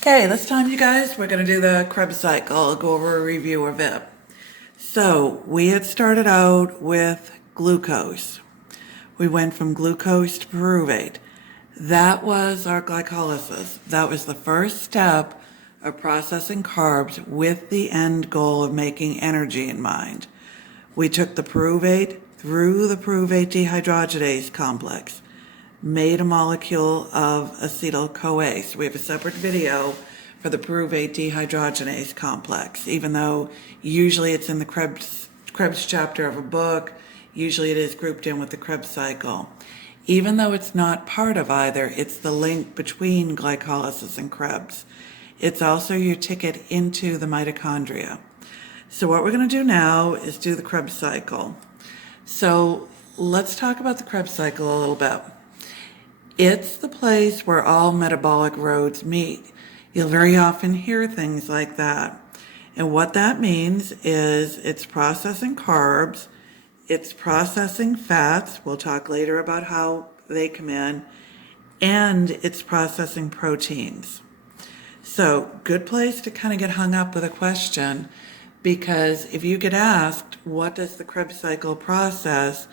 Okay, this time, you guys, we're going to do the Krebs cycle. I'll go over a review of it. So, we had started out with glucose. We went from glucose to pyruvate. That was our glycolysis. That was the first step of processing carbs with the end goal of making energy in mind. We took the pyruvate through the pyruvate dehydrogenase complex, made a molecule of acetyl-CoA. So we have a separate video for the pyruvate dehydrogenase complex, even though usually it's in the Krebs chapter of a book. Usually it is grouped in with the Krebs cycle. Even though it's not part of either, it's the link between glycolysis and Krebs. It's also your ticket into the mitochondria. So what we're going to do now is do the Krebs cycle. So let's talk about the Krebs cycle a little bit. It's the place where all metabolic roads meet. You'll very often hear things like that. And what that means is it's processing carbs, it's processing fats, we'll talk later about how they come in, and it's processing proteins. So, good place to kind of get hung up with a question, because if you get asked, what does the Krebs cycle process,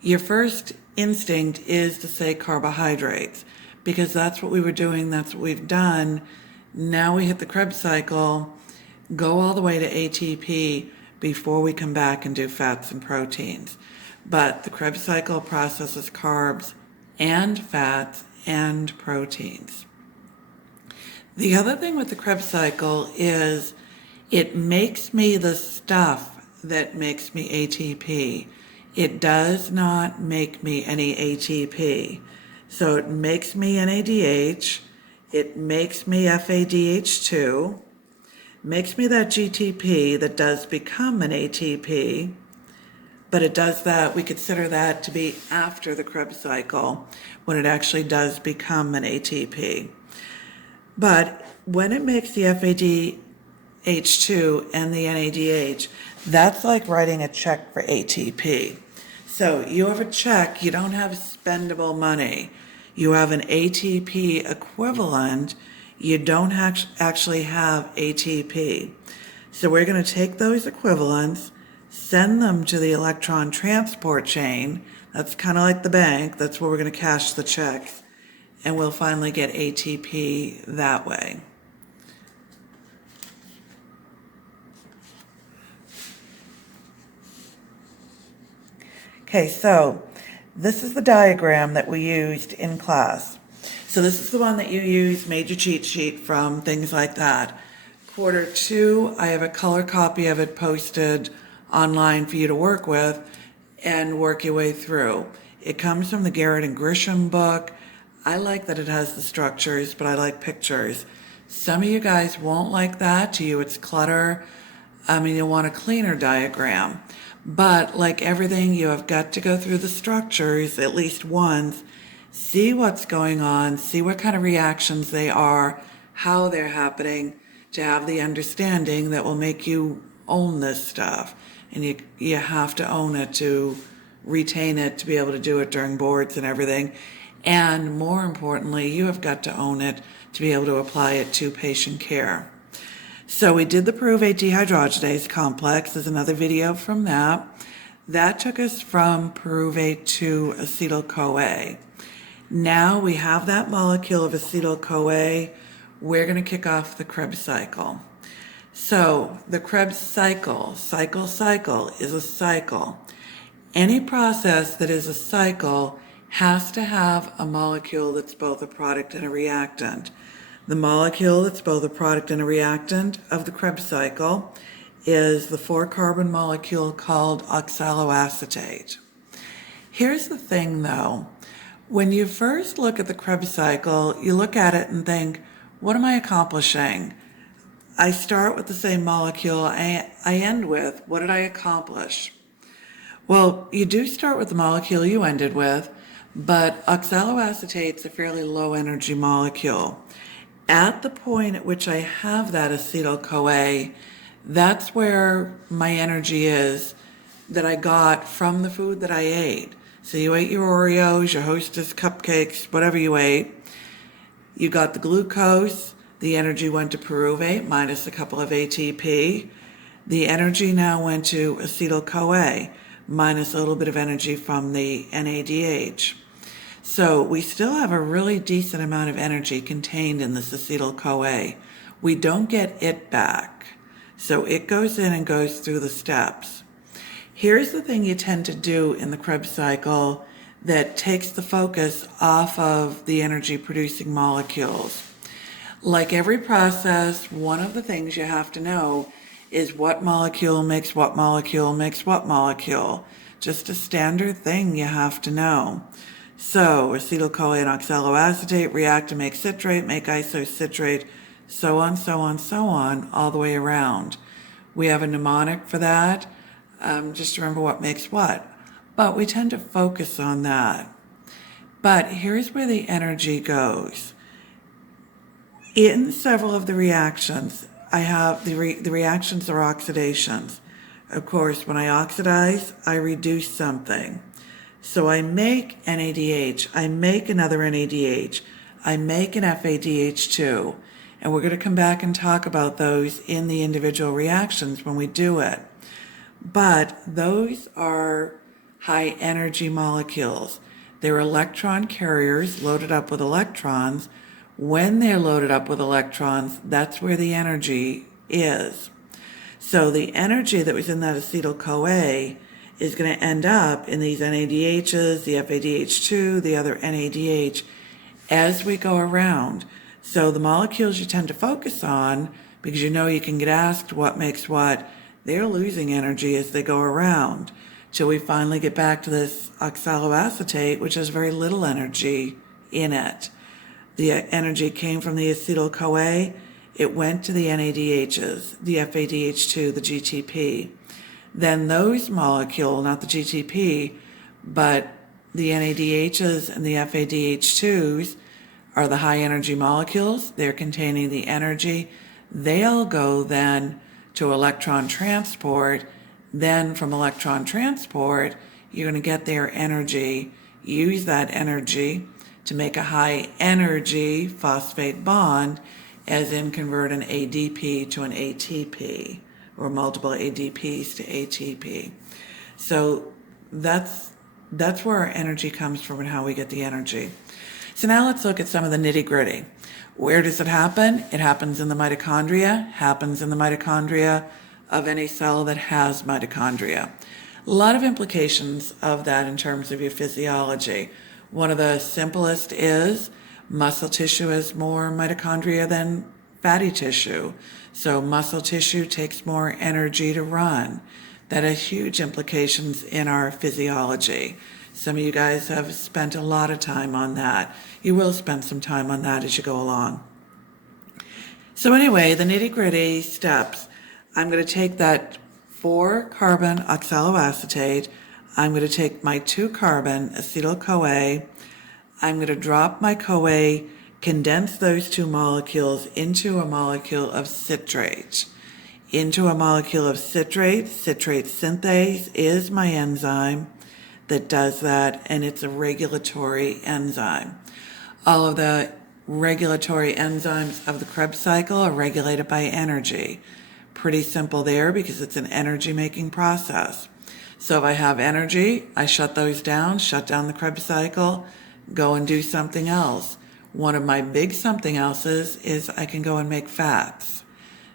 your first instinct is to say carbohydrates, because that's what we were doing, that's what we've done. Now we hit the Krebs cycle, go all the way to ATP before we come back and do fats and proteins. But the Krebs cycle processes carbs and fats and proteins. The other thing with the Krebs cycle is it makes me the stuff that makes me ATP. It does not make me any ATP. So it makes me NADH, it makes me FADH2, makes me that GTP that does become an ATP, but it does that, we consider that to be after the Krebs cycle, when it actually does become an ATP. But when it makes the FADH2 and the NADH, that's like writing a check for ATP. So you have a check, you don't have spendable money. You have an ATP equivalent, you don't actually have ATP. So we're going to take those equivalents, send them to the electron transport chain. That's kind of like the bank. That's where we're going to cash the checks. And we'll finally get ATP that way. Okay, so this is the diagram that we used in class. So this is the one that you use, made your cheat sheet from, things like that. Quarter 2, I have a color copy of it posted online for you to work with and work your way through. It comes from the Garrett and Grisham book. I like that it has the structures, but I like pictures. Some of you guys won't like that. To you, it's clutter. You'll want a cleaner diagram. But like everything, you have got to go through the structures at least once, see what's going on, see what kind of reactions they are, how they're happening, to have the understanding that will make you own this stuff. And you have to own it to retain it, to be able to do it during boards and everything. And more importantly, you have got to own it to be able to apply it to patient care. So we did the pyruvate dehydrogenase complex. There's another video from that. That took us from pyruvate to acetyl-CoA. Now we have that molecule of acetyl-CoA. We're going to kick off the Krebs cycle. So the Krebs cycle is a cycle. Any process that is a cycle has to have a molecule that's both a product and a reactant. The molecule that's both a product and a reactant of the Krebs cycle is the 4-carbon molecule called oxaloacetate. Here's the thing though, when you first look at the Krebs cycle, you look at it and think, what am I accomplishing? I start with the same molecule I end with. What did I accomplish? Well, you do start with the molecule you ended with, but oxaloacetate is a fairly low energy molecule. At the point at which I have that acetyl-CoA, that's where my energy is that I got from the food that I ate. So you ate your Oreos, your Hostess cupcakes, whatever you ate. You got the glucose, The energy went to pyruvate minus a couple of ATP. The energy now went to acetyl-CoA minus a little bit of energy from the NADH. So we still have a really decent amount of energy contained in this acetyl-CoA. We don't get it back. So it goes in and goes through the steps. Here's the thing you tend to do in the Krebs cycle that takes the focus off of the energy producing molecules. Like every process, one of the things you have to know is what molecule makes what molecule makes what molecule. Just a standard thing you have to know. So acetyl-CoA and oxaloacetate react to make citrate, make isocitrate, so on, so on, so on, all the way around. We have a mnemonic for that. Just remember what makes what. But we tend to focus on that. But here's where the energy goes. In several of the reactions, I have the reactions are oxidations. Of course, when I oxidize, I reduce something. So I make NADH, I make another NADH, I make an FADH2, and we're going to come back and talk about those in the individual reactions when we do it. But those are high energy molecules. They're electron carriers loaded up with electrons. When they're loaded up with electrons, that's where the energy is. So the energy that was in that acetyl-CoA is going to end up in these NADHs, the FADH2, the other NADH, as we go around. So the molecules you tend to focus on, because you know you can get asked what makes what, they're losing energy as they go around, till we finally get back to this oxaloacetate, which has very little energy in it. The energy came from the acetyl-CoA, it went to the NADHs, the FADH2, the GTP. Then those molecules, not the GTP, but the NADHs and the FADH2s are the high energy molecules. They're containing the energy. They'll go then to electron transport. Then from electron transport, you're going to get their energy, use that energy to make a high energy phosphate bond, as in convert an ADP to an ATP, or multiple ADPs to ATP. So that's where our energy comes from and how we get the energy. So now let's look at some of the nitty-gritty. Where does it happen? It happens in the mitochondria, of any cell that has mitochondria. A lot of implications of that in terms of your physiology. One of the simplest is muscle tissue has more mitochondria than fatty tissue. So muscle tissue takes more energy to run. That has huge implications in our physiology. Some of you guys have spent a lot of time on that. You will spend some time on that as you go along. So anyway, the nitty-gritty steps. I'm going to take that 4-carbon oxaloacetate. I'm going to take my 2-carbon acetyl-CoA. I'm going to drop my CoA, condense those two molecules into a molecule of citrate. Citrate synthase is my enzyme that does that, and it's a regulatory enzyme. All of the regulatory enzymes of the Krebs cycle are regulated by energy. Pretty simple there because it's an energy-making process. So if I have energy, I shut those down, shut down the Krebs cycle, go and do something else. One of my big something else's is I can go and make fats.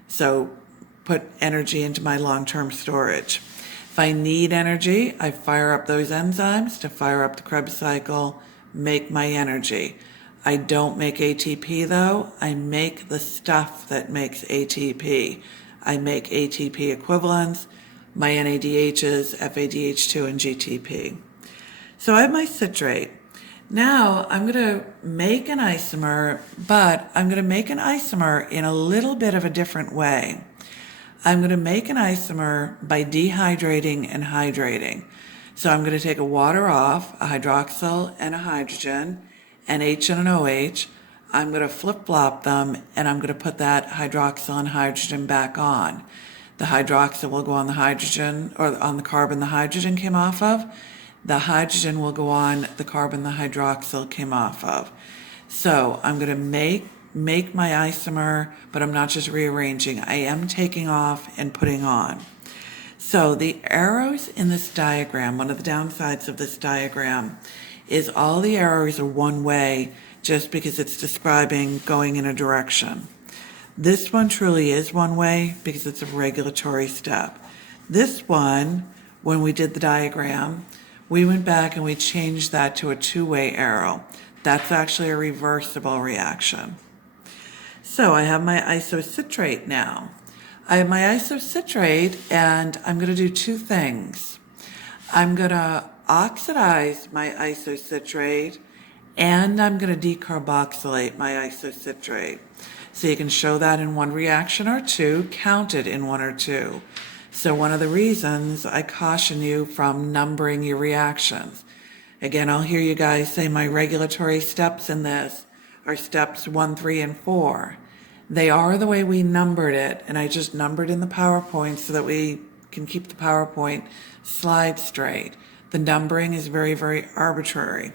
So put energy into my long-term storage. If I need energy, I fire up those enzymes to fire up the Krebs cycle, make my energy. I don't make ATP though, I make the stuff that makes ATP. I make ATP equivalents, my NADHs, FADH2, and GTP. So I have my citrate. Now I'm going to make an isomer, but I'm going to make an isomer in a little bit of a different way. I'm going to make an isomer by dehydrating and hydrating. So I'm going to take a water off, a hydroxyl and a hydrogen, an H and an OH. I'm going to flip-flop them, and I'm going to put that hydroxyl and hydrogen back on. The hydroxyl will go on the hydrogen, or on the carbon the hydrogen came off of. The hydrogen will go on the carbon the hydroxyl came off of. So I'm going to make make my isomer, but I'm not just rearranging. I am taking off and putting on. So the arrows in this diagram, one of the downsides of this diagram is all the arrows are one way just because it's describing going in a direction. This one truly is one way because it's a regulatory step. This one, when we did the diagram, we went back and we changed that to a two-way arrow. That's actually a reversible reaction. So I have my isocitrate now. I have my isocitrate and I'm going to do two things. I'm going to oxidize my isocitrate and I'm going to decarboxylate my isocitrate. So you can show that in one reaction or two, count it in one or two. So one of the reasons I caution you from numbering your reactions. Again, I'll hear you guys say my regulatory steps in this are steps 1, 3, and 4. They are the way we numbered it, and I just numbered in the PowerPoint so that we can keep the PowerPoint slide straight. The numbering is very, very arbitrary.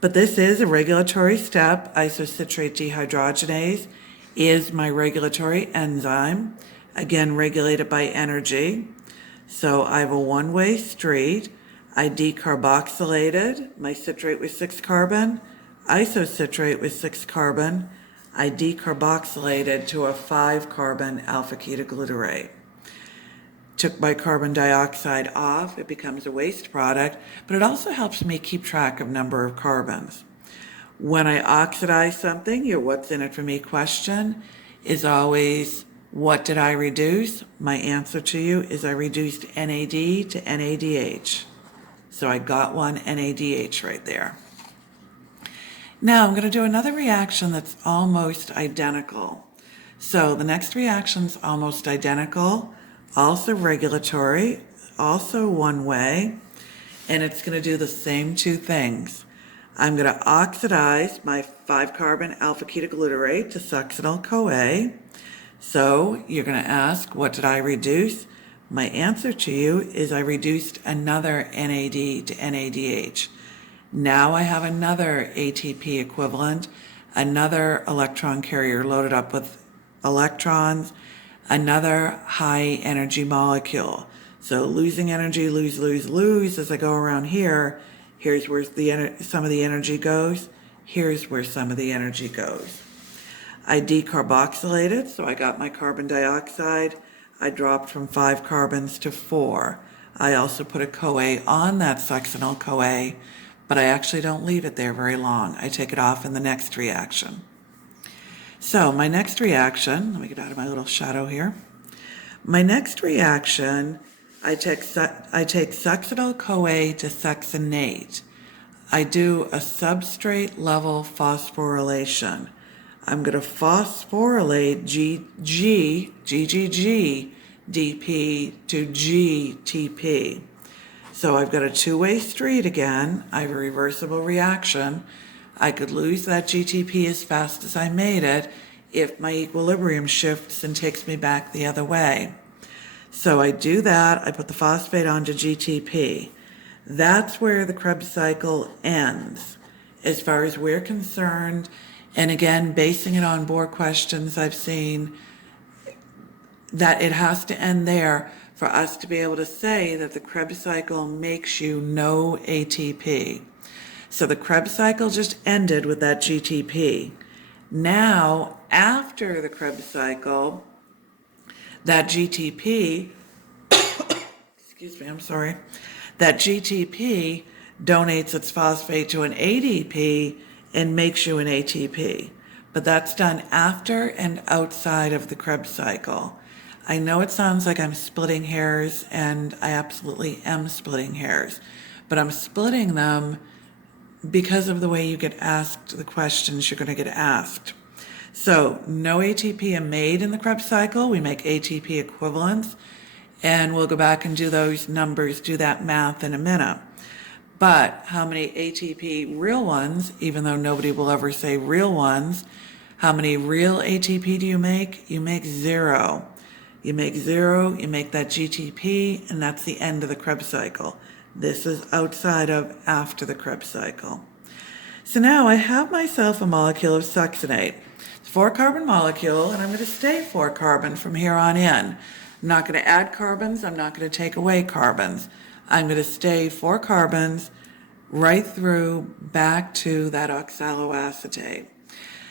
But this is a regulatory step. Isocitrate dehydrogenase is my regulatory enzyme, again regulated by energy. So I have a one-way street. I decarboxylated my citrate with 6 carbon, isocitrate with 6 carbon. I decarboxylated to a 5 carbon alpha ketoglutarate. Took my carbon dioxide off, it becomes a waste product, but it also helps me keep track of number of carbons. When I oxidize something, your what's in it for me question is always, what did I reduce? My answer to you is I reduced NAD to NADH. So I got one NADH right there. Now I'm going to do another reaction that's almost identical. So the next reaction's almost identical, also regulatory, also one way, and it's going to do the same two things. I'm going to oxidize my 5 carbon alpha ketoglutarate to succinyl-CoA. So you're going to ask, what did I reduce? My answer to you is I reduced another NAD to NADH. Now I have another ATP equivalent, another electron carrier loaded up with electrons, another high energy molecule. So losing energy, lose. As I go around here, here's where some of the energy goes. Here's where some of the energy goes. I decarboxylated, so I got my carbon dioxide. I dropped from 5 carbons to 4. I also put a CoA on that succinyl-CoA, but I actually don't leave it there very long. I take it off in the next reaction. So my next reaction, let me get out of my little shadow here. My next reaction, I take succinyl-CoA to succinate. I do a substrate level phosphorylation. I'm going to phosphorylate GGG DP to GTP. So I've got a two-way street again. I have a reversible reaction. I could lose that GTP as fast as I made it if my equilibrium shifts and takes me back the other way. So I do that. I put the phosphate onto GTP. That's where the Krebs cycle ends, as far as we're concerned. And again, basing it on board questions I've seen, that it has to end there for us to be able to say that the Krebs cycle makes you no ATP. So the Krebs cycle just ended with that GTP. Now, after the Krebs cycle, that GTP, excuse me, I'm sorry, that GTP donates its phosphate to an ADP and makes you an ATP. But that's done after and outside of the Krebs cycle. I know it sounds like I'm splitting hairs, and I absolutely am splitting hairs, but I'm splitting them because of the way you get asked the questions you're going to get asked. So no ATP are made in the Krebs cycle. We make ATP equivalents, and we'll go back and do those numbers, do that math in a minute. But how many ATP real ones, even though nobody will ever say real ones, how many real ATP do you make? You make 0. You make 0, you make that GTP, and that's the end of the Krebs cycle. This is outside of after the Krebs cycle. So now I have myself a molecule of succinate. It's a 4-carbon molecule, and I'm going to stay 4 carbon from here on in. I'm not going to add carbons. I'm not going to take away carbons. I'm going to stay 4 carbons right through back to that oxaloacetate.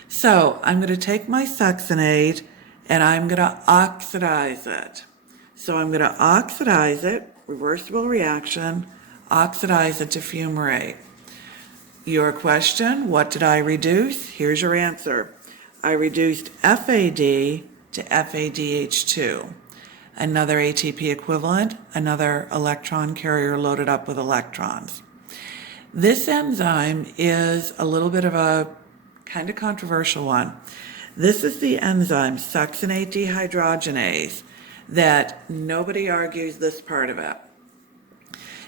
So I'm going to take my succinate and I'm going to oxidize it. So I'm going to oxidize it, reversible reaction, oxidize it to fumarate. Your question, what did I reduce? Here's your answer. I reduced FAD to FADH2. Another ATP equivalent, another electron carrier loaded up with electrons. This enzyme is a little bit of a kind of controversial one. This is the enzyme succinate dehydrogenase that nobody argues this part of it.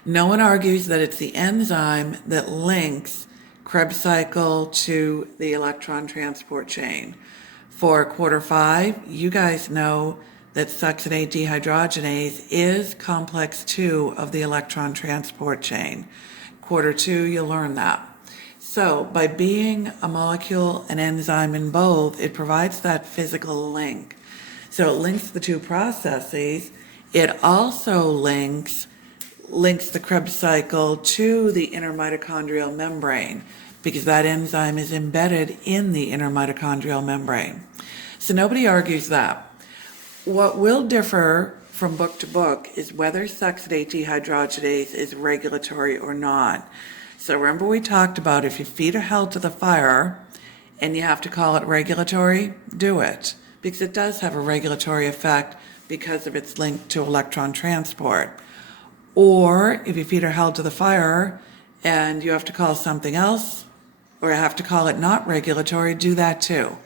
No one argues that it's the enzyme that links Krebs cycle to the electron transport chain. For quarter 5, you guys know that succinate dehydrogenase is complex 2 of the electron transport chain. Quarter 2, you'll learn that. So by being a molecule, an enzyme in both, it provides that physical link. So it links the two processes. It also links the Krebs cycle to the inner mitochondrial membrane because that enzyme is embedded in the inner mitochondrial membrane. So nobody argues that. What will differ from book to book is whether succinate dehydrogenase is regulatory or not. So remember we talked about if your feet are held to the fire and you have to call it regulatory, do it. Because it does have a regulatory effect because of its link to electron transport. Or if your feet are held to the fire and you have to call something else, or have to call it not regulatory, do that too.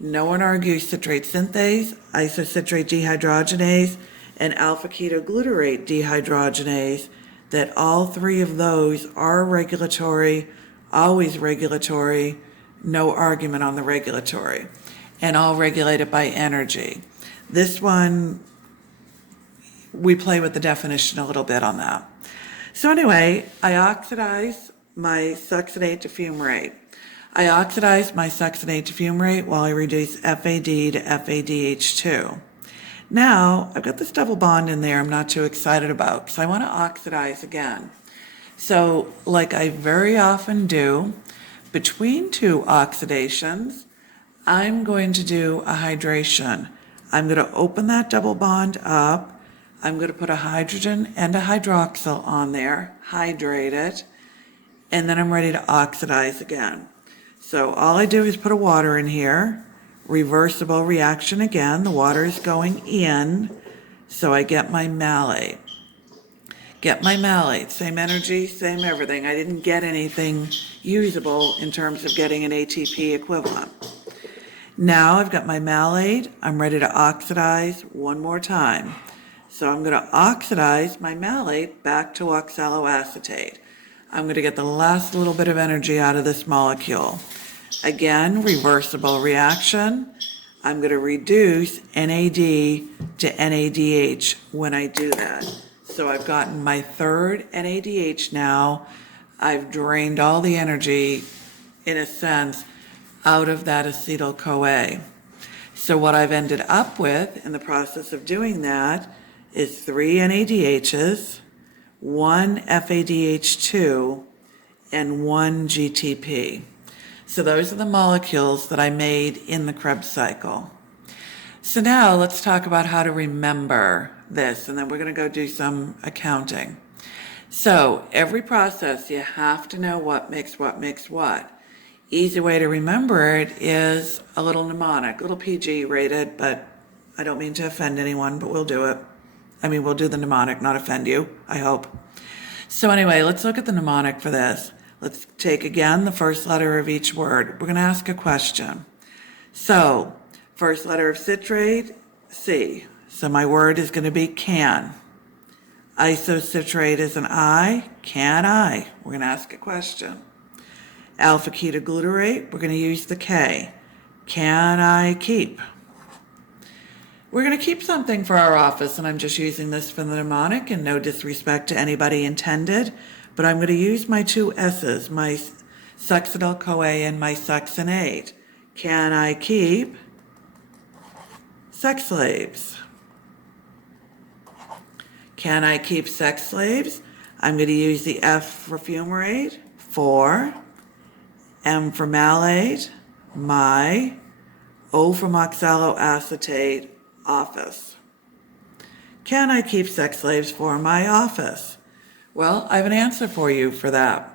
No one argues citrate synthase, isocitrate dehydrogenase, and alpha-ketoglutarate dehydrogenase, that all 3 of those are regulatory, always regulatory, no argument on the regulatory, and all regulated by energy. This one, we play with the definition a little bit on that. So anyway, I oxidize my succinate to fumarate. I oxidize my succinate to fumarate while I reduce FAD to FADH2. Now, I've got this double bond in there I'm not too excited about because I want to oxidize again. So, like I very often do, between 2 oxidations, I'm going to do a hydration. I'm going to open that double bond up. I'm going to put a hydrogen and a hydroxyl on there, hydrate it, and then I'm ready to oxidize again. So all I do is put a water in here, reversible reaction again. The water is going in, so I get my malate. Same energy, same everything. I didn't get anything usable in terms of getting an ATP equivalent. Now I've got my malate. I'm ready to oxidize one more time. So I'm going to oxidize my malate back to oxaloacetate. I'm going to get the last little bit of energy out of this molecule. Again, reversible reaction. I'm going to reduce NAD to NADH when I do that. So I've gotten my 3rd NADH now. I've drained all the energy, in a sense, out of that acetyl-CoA. So what I've ended up with in the process of doing that is 3 NADHs, 1 FADH2, and 1 GTP. So those are the molecules that I made in the Krebs cycle. So now let's talk about how to remember this, and then we're going to go do some accounting. So every process, you have to know what makes what. Easy way to remember it is a little mnemonic, a little PG rated, but I don't mean to offend anyone, but we'll do it. We'll do the mnemonic, not offend you, I hope. So anyway, let's look at the mnemonic for this. Let's take again the first letter of each word. We're going to ask a question. So, first letter of citrate, C. So my word is going to be can. Isocitrate is an I, can I? We're going to ask a question. Alpha-ketoglutarate, we're going to use the K. Can I keep? We're going to keep something for our office, and I'm just using this for the mnemonic, and no disrespect to anybody intended, but I'm going to use my 2 S's, my succinyl-CoA and my succinate. Can I keep sex slaves? Can I keep sex slaves? I'm going to use the F for fumarate, 4, M for malate, my, O for oxaloacetate, office. Can I keep sex slaves for my office? Well, I have an answer for you for that.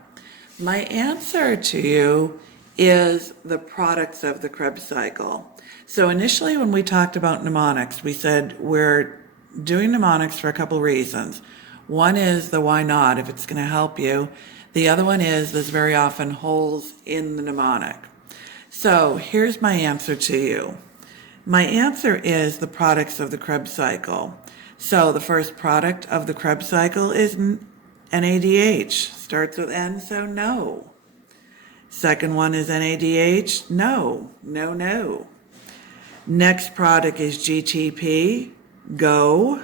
My answer to you is the products of the Krebs cycle. So initially when we talked about mnemonics, we said we're doing mnemonics for a couple reasons. One is the why not, if it's going to help you. The other one is there's very often holes in the mnemonic. So here's my answer to you. My answer is the products of the Krebs cycle. So the first product of the Krebs cycle is NADH. Starts with N, so no. Second one is NADH. No, no, no. Next product is GTP. Go.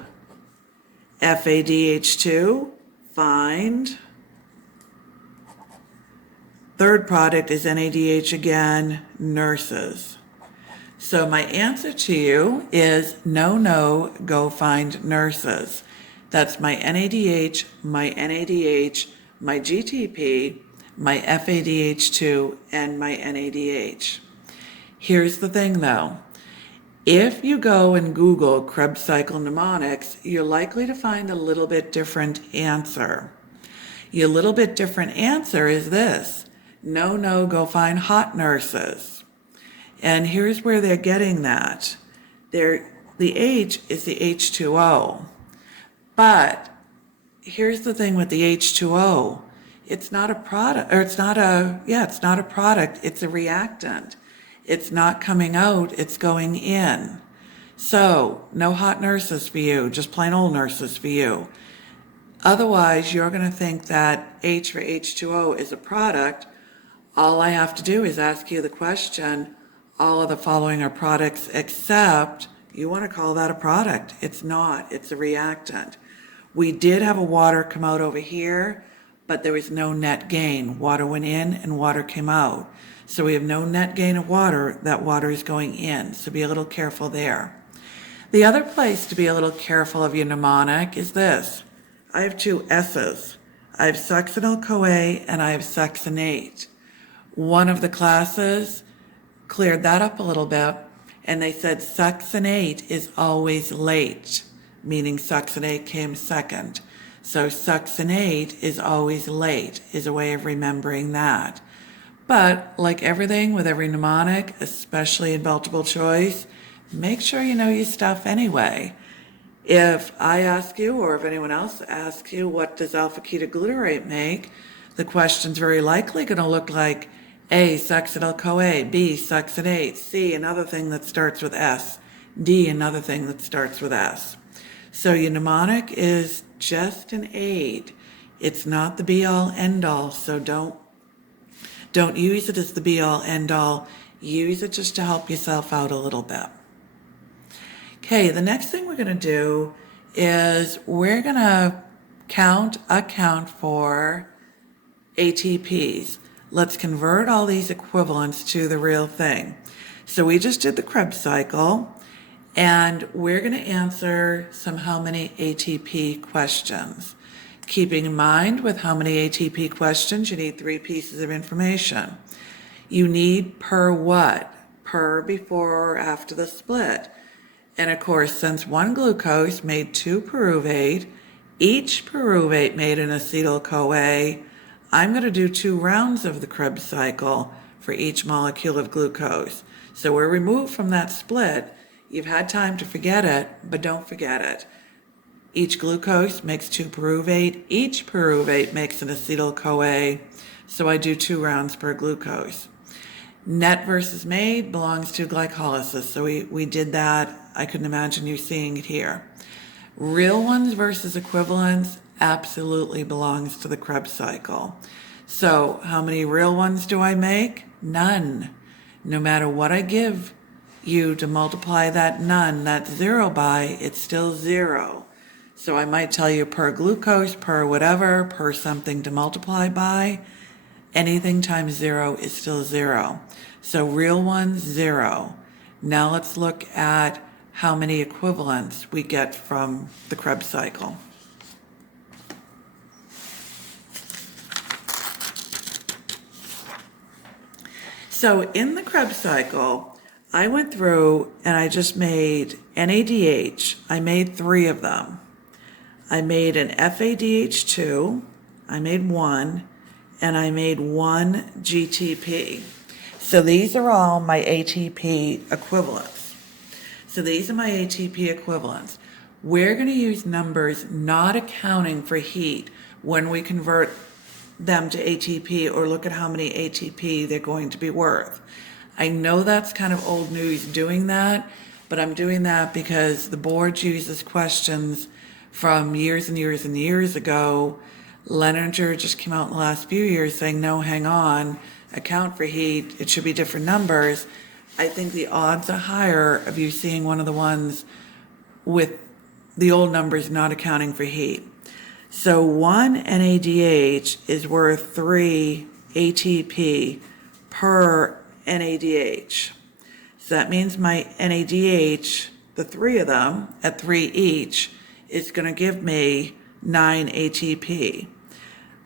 FADH2. Find. Third product is NADH again. Nurses. So my answer to you is no, no, go find nurses. That's my NADH, my GTP, my FADH2, and my NADH. Here's the thing though. If you go and Google Krebs cycle mnemonics, you're likely to find a little bit different answer. Your little bit different answer is this. No, no, go find hot nurses. And here's where they're getting that. The H is the H2O. But here's the thing with the H2O. It's not a product, or it's not a product, it's a reactant. It's not coming out, it's going in. So, no hot nurses for you, just plain old nurses for you. Otherwise, you're going to think that H for H2O is a product. All I have to do is ask you the question, all of the following are products except you want to call that a product. It's not, it's a reactant. We did have a water come out over here, but there was no net gain. Water went in and water came out. So we have no net gain of water, that water is going in. So be a little careful there. The other place to be a little careful of your mnemonic is this. I have two S's. I have succinyl-CoA and I have succinate. One of the classes cleared that up a little bit, and they said succinate is always late, meaning succinate came second. So succinate is always late is a way of remembering that. But like everything with every mnemonic, especially in multiple choice, make sure you know your stuff anyway. If I ask you, or if anyone else asks you, what does alpha-ketoglutarate make, the question's very likely going to look like A, succinyl-CoA, B, succinate, C, another thing that starts with S, D, another thing that starts with S. So your mnemonic is just an aid. It's not the be-all, end-all, so don't use it as the be-all, end-all. Use it just to help yourself out a little bit. Okay, the next thing we're going to do is we're going to account for ATPs. Let's convert all these equivalents to the real thing. So we just did the Krebs cycle, and we're going to answer some how many ATP questions. Keeping in mind with how many ATP questions, you need 3 pieces of information. You need per what? Per before or after the split. And of course, since one glucose made 2 pyruvate, each pyruvate made an acetyl-CoA, I'm going to do 2 rounds of the Krebs cycle for each molecule of glucose. So we're removed from that split. You've had time to forget it, but don't forget it. Each glucose makes 2 pyruvate. Each pyruvate makes an acetyl-CoA. So I do 2 rounds per glucose. Net versus made belongs to glycolysis. So we did that. I couldn't imagine you seeing it here. Real ones versus equivalents absolutely belongs to the Krebs cycle. So how many real ones do I make? None. No matter what I give you to multiply that none, that 0 by, it's still 0. So I might tell you per glucose, per whatever, per something to multiply by, Anything times 0 is still 0. So real ones, 0. Now let's look at how many equivalents we get from the Krebs cycle. So in the Krebs cycle, I went through and I just made NADH. I made 3 of them. I made an FADH2, I made 1, and I made 1 GTP. So these are all my ATP equivalents. So these are my ATP equivalents. We're going to use numbers not accounting for heat when we convert them to ATP or look at how many ATP they're going to be worth. I know that's kind of old news doing that, but I'm doing that because the board uses questions from years and years and years ago. Leninger just came out in the last few years saying, no, hang on, account for heat, it should be different numbers. I think the odds are higher of you seeing one of the ones with the old numbers not accounting for heat. So 1 NADH is worth 3 ATP per NADH. So that means my NADH, the 3 of them at 3 each, is going to give me 9 ATP.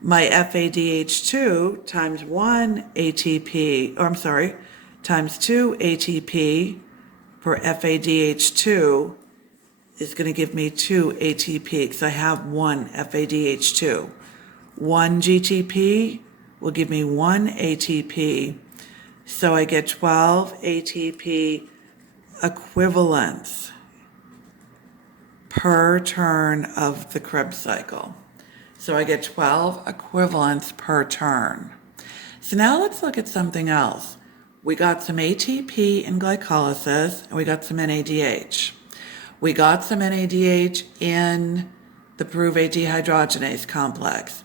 My FADH2 times 1 ATP, times 2 ATP per FADH2 is going to give me 2 ATP because I have 1 FADH2. 1 GTP will give me 1 ATP. So I get 12 ATP equivalents per turn of the Krebs cycle. So I get 12 equivalents per turn. So now let's look at something else. We got some ATP in glycolysis and we got some NADH. We got some NADH in the pyruvate dehydrogenase complex.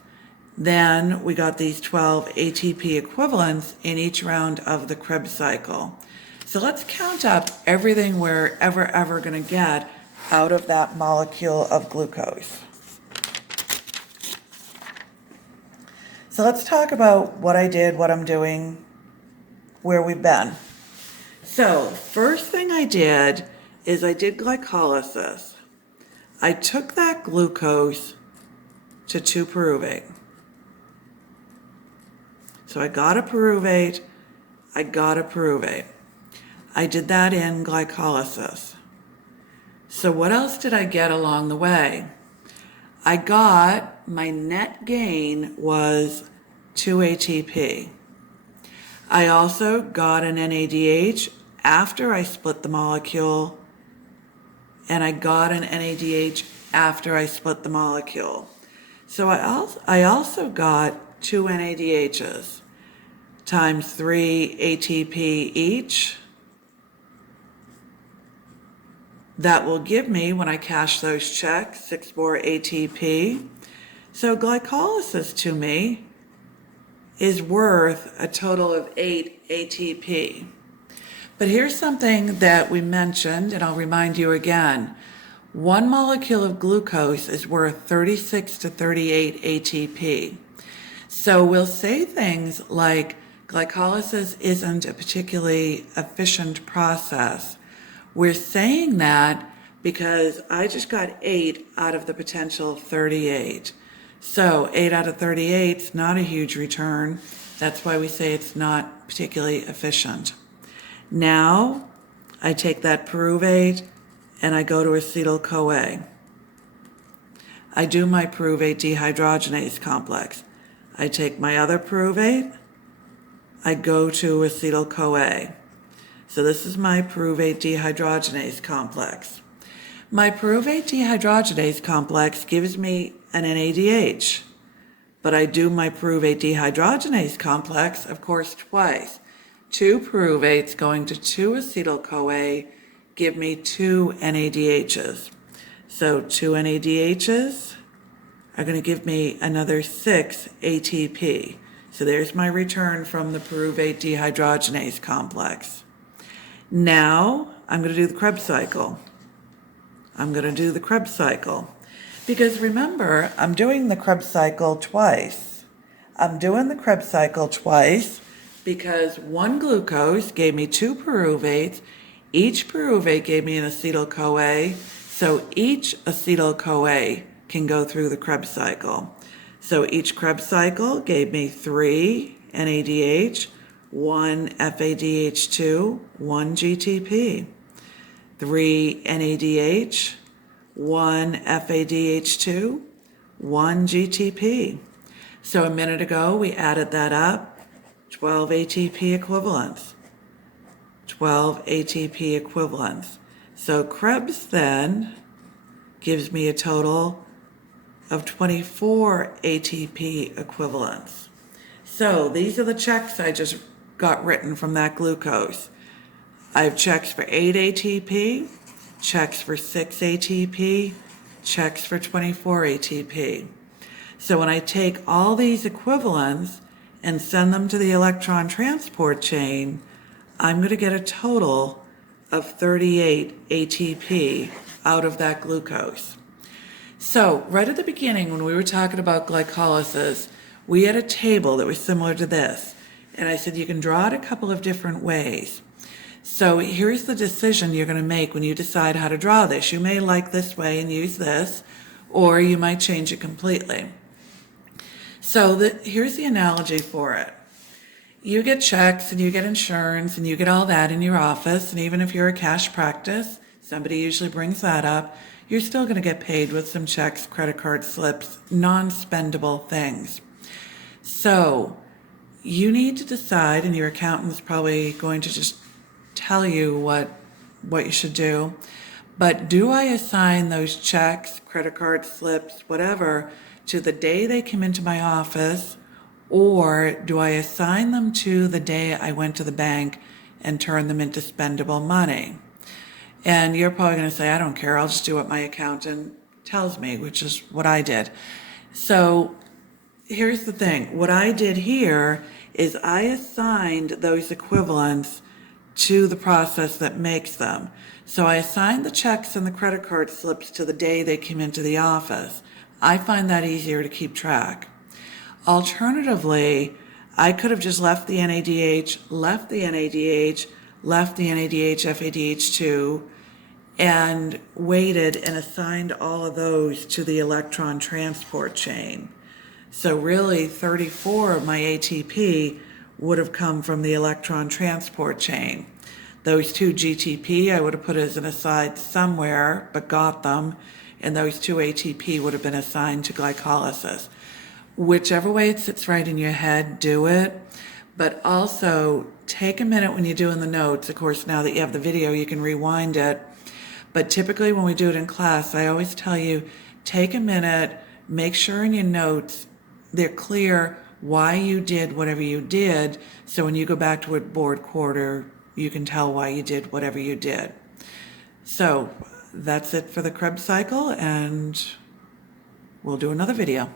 Then we got these 12 ATP equivalents in each round of the Krebs cycle. So let's count up everything we're ever going to get out of that molecule of glucose. So let's talk about what I did, what I'm doing, where we've been. So first thing I did is I did glycolysis. I took that glucose to 2-pyruvate. So I got a pyruvate, I did that in glycolysis. So what else did I get along the way? I got, my net gain was 2 ATP. I also got an NADH after I split the molecule, and I got an NADH after I split the molecule. So I also got 2 NADHs times 3 ATP each. That will give me, when I cash those checks, 6 more ATP. So glycolysis to me is worth a total of 8 ATP. But here's something that we mentioned, and I'll remind you again. 1 molecule of glucose is worth 36 to 38 ATP. So we'll say things like glycolysis isn't a particularly efficient process. We're saying that because I just got 8 out of the potential 38. So 8 out of 38 is not a huge return. That's why we say it's not particularly efficient. Now I take that pyruvate and I go to acetyl-CoA. I do my pyruvate dehydrogenase complex. I take my other pyruvate, I go to acetyl-CoA. So this is my pyruvate dehydrogenase complex. My pyruvate dehydrogenase complex gives me an NADH, but I do my pyruvate dehydrogenase complex, of course, twice. 2 pyruvates going to 2 acetyl-CoA give me 2 NADHs. So 2 NADHs are going to give me another 6 ATP. So there's my return from the pyruvate dehydrogenase complex. Now I'm going to do the Krebs cycle. Because remember, I'm doing the Krebs cycle twice. I'm doing the Krebs cycle twice because one glucose gave me 2 pyruvates. Each pyruvate gave me an acetyl-CoA, so each acetyl-CoA can go through the Krebs cycle. So each Krebs cycle gave me 3 NADH, 1 FADH2, 1 GTP. 3 NADH, 1 FADH2, 1 GTP. So a minute ago, we added that up, 12 ATP equivalents. 12 ATP equivalents. So Krebs then gives me a total of 24 ATP equivalents. So these are the checks I just got written from that glucose. I have checks for 8 ATP, checks for 6 ATP, checks for 24 ATP. So when I take all these equivalents and send them to the electron transport chain, I'm going to get a total of 38 ATP out of that glucose. So right at the beginning when we were talking about glycolysis, we had a table that was similar to this. And I said you can draw it a couple of different ways. So here's the decision you're going to make when you decide how to draw this. You may like this way and use this, or you might change it completely. So here's the analogy for it. You get checks and you get insurance and you get all that in your office, and even if you're a cash practice, somebody usually brings that up, you're still going to get paid with some checks, credit card slips, non-spendable things. So you need to decide, and your accountant's probably going to just tell you what you should do, but do I assign those checks, credit card slips, whatever, to the day they come into my office, or do I assign them to the day I went to the bank and turned them into spendable money? And you're probably going to say, I don't care, I'll just do what my accountant tells me, which is what I did. So here's the thing. What I did here is I assigned those equivalents to the process that makes them. So I assigned the checks and the credit card slips to the day they came into the office. I find that easier to keep track. Alternatively, I could have just left the NADH, left the NADH, left the NADH, FADH2, and waited and assigned all of those to the electron transport chain. So really 34 of my ATP would have come from the electron transport chain. Those 2 GTP I would have put as an aside somewhere, but got them, and those 2 ATP would have been assigned to glycolysis. Whichever way it sits right in your head, do it. But also take a minute when you're doing the notes. Of course, now that you have the video, you can rewind it. But typically when we do it in class, I always tell you, take a minute, make sure in your notes they're clear why you did whatever you did, so when you go back to a board quarter, you can tell why you did whatever you did. So that's it for the Krebs cycle, and we'll do another video.